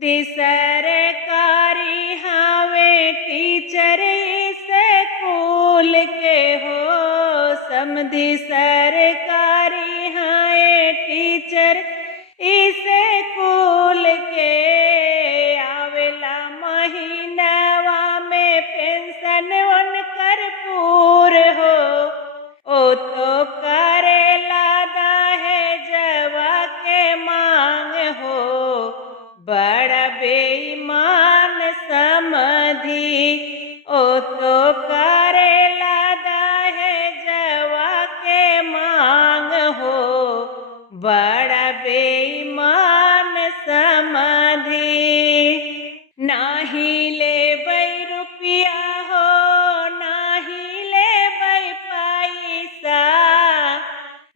सरकारी हावे teacher school के हो, समधी सरकारी हाय टीचर स्कूल के। आवेला महीनावा में पेंशन उनकर पूर हो, ओ तो करेला दहेजवा के मांग हो। बड़ा बेईमान समधी, ओ तो करेला दहेजवा के मांग हो। बड़ा बेईमान समधी। नाही लेबै रुपया हो, नाही लेबै पैसा,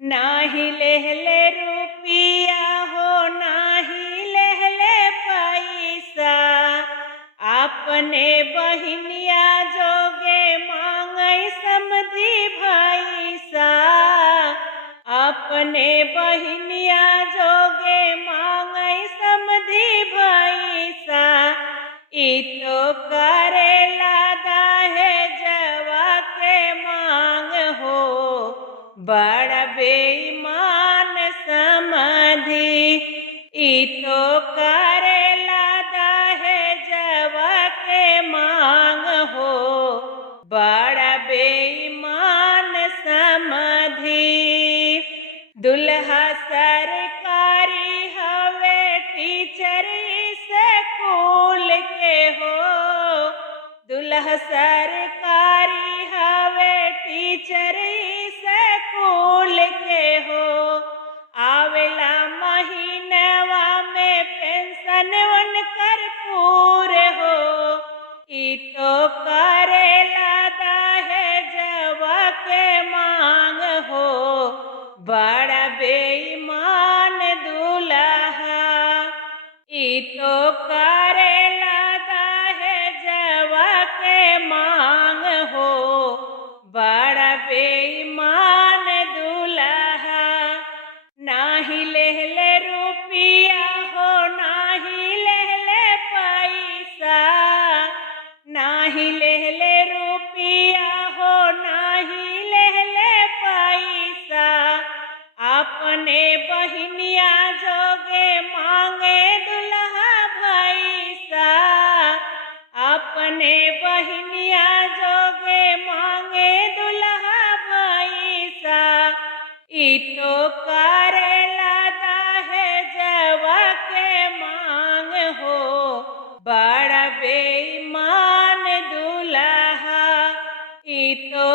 नाही लेहले रुपया हो, नाही लेहले पैसा। अपने बहिनिया जोगे मांगै समधी भैसा, अपने बहिनिया जोगे मांगै समधी भैसा। ई तो करेला दहेजवा के मांग हो, बड़ा बेईमान समधी। ई तो करेला दहेजवा के मांग हो, बड़ा बेईमान समधी। दुल्हा सरकारी हवे टीचर स्कूल के हो, दुल्हा सरकारी हवे टीचर स्कूल के हो। आवेला महीनवा में पेंशन उनकर पूर हो, ई तो करेला दहेजवा के मांग हो। बड़ा बेईमान दुल्हा, ई तो करेला दहेजवा के मांग हो। बड़ा बेईमान दुल्हा। नाही लेहले रुपया हो, नाही लेहले पैसा, नाही लेहले रुपया हो, नाही लेहले पैसा। अपने बहिनिया जोगे मांगे दुल्हा भैसा, अपने बहिनिया जोगे मांगे दुल्हा भैसा। ई तो करेला दहेजवा के मांग हो, बड़ा बेईमान दुल्हा। ई तो